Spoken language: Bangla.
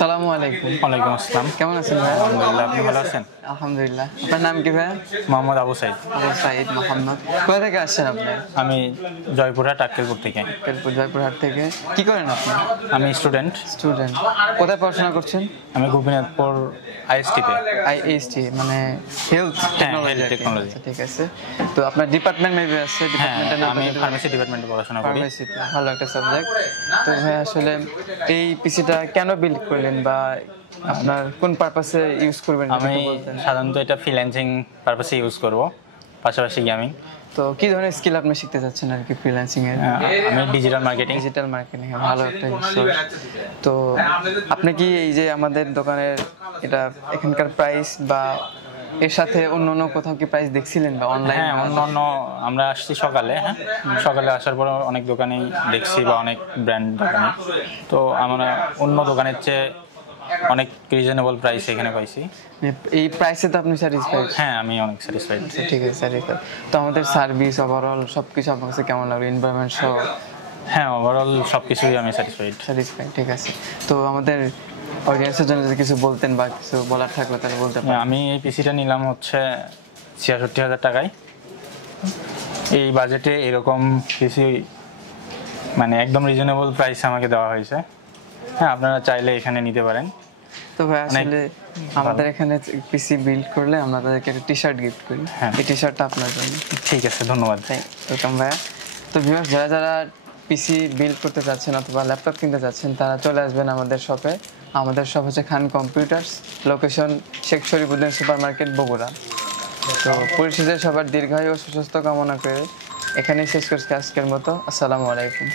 আসসালামু আলাইকুম। ওয়ালাইকুম আসসালাম। কেমন আছেন ভাই? আলহামদুলিল্লাহ, আপনি ভালো আছেন? আলহামদুলিল্লাহ। আপনার নাম কি ভাই? মোহাম্মদ আবু সাইদ। আবু সাইদ মোহাম্মদ। কোথা থেকে আসছেন আপনি? আমি জয়পুরহাট আক্কেলপুর থেকে। জয়পুরহাট থেকে। কি করেন আপনি? আমি স্টুডেন্ট। স্টুডেন্ট। কোথায় পড়াশোনা করছেন? আমি গোপীনাথপুর আইএসটিতে। আইএসটি মানে হেলথ টেকনোলজি। টেকনোলজি। ঠিক আছে। তো আপনার ডিপার্টমেন্ট মেবি আছে, হ্যাঁ, ডিপার্টমেন্টের নাম আমি ফার্মেসি ডিপার্টমেন্টে পড়াশোনা করি। ফার্মেসিতে। ভালো একটা সাবজেক্ট। তো ভাই আসলে এই পিসিটা কেন বিল্ড করলেন বা আপনার কোন পারপাসে ইউজ করবেন আমি একটু বলতেন? সাধারণত এটা ফ্রিল্যান্সিং পারপাসে ইউজ করব, পাশাপাশি গেমিং। তো কি ধরনের স্কিল আপনি শিখতে চাচ্ছেন আর কি ফ্রিল্যান্সিং এর? আমি ডিজিটাল মার্কেটিং। ডিজিটাল মার্কেটিং ভালো একটা সোর্স। তো আপনি কি এই যে আমাদের দোকানের এটা এখানকার প্রাইস বা এর সাথে অন্য কোথাও কি প্রাইস দেখছিলেন বা অনলাইন? হ্যাঁ, অন্য আমরা আসছি সকালে। সকালে আসার পর অনেক দোকানেই দেখছি বা অনেক ব্র্যান্ড দোকানে। তো আমরা অন্য দোকানের চেয়ে অনেক রিজনেবল প্রাইস এখানে পাইছি। এই প্রাইসে তো আপনি স্যাটিসফাইড? হ্যাঁ, আমি অনেক স্যাটিসফাইড। ঠিক আছে, স্যাটিসফাইড। তো আমাদের সার্ভিস ওভারঅল সবকিছু আপনার কাছে কেমন লাগলো? এনভায়রনমেন্ট সহ? হ্যাঁ, ওভারঅল সবকিছুই আমি স্যাটিসফাইড। ঠিক আছে। তো আমাদের অডিয়েন্সের জন্য যদি কিছু বলতেন বা কিছু বলার থাকলে তাহলে বলতে পারেন। আমি এই পিসিটা নিলাম হচ্ছে ৬৬,০০০ টাকায়। এই বাজেটে এরকম পিসি মানে একদম রিজনেবল প্রাইস আমাকে দেওয়া হয়েছে। হ্যাঁ, আপনারা চাইলে এখানে নিতে পারেন। তো ভাই আসলে আমাদের এখানে পিসি বিল্ড করলে আমরা তাদেরকে একটা টি শার্ট গিফট করি। এই টি শার্টটা আপনার জন্য। ঠিক আছে, ধন্যবাদ। ওয়েলকাম ভাইয়া। তো ভিউয়ার্স, যারা পিসি বিল্ড করতে চাচ্ছেন অথবা ল্যাপটপ কিনতে চাচ্ছেন তারা চলে আসবেন আমাদের শপে। আমাদের শপ হচ্ছে Khan computers, location Sheikh Sharifuddin super market, Bogura. তো পরিশেষে সবার দীর্ঘায়ু ও সুস্বাস্থ্য কামনা করে এখানেই শেষ করছি আজকের মতো। আসসালামু আলাইকুম।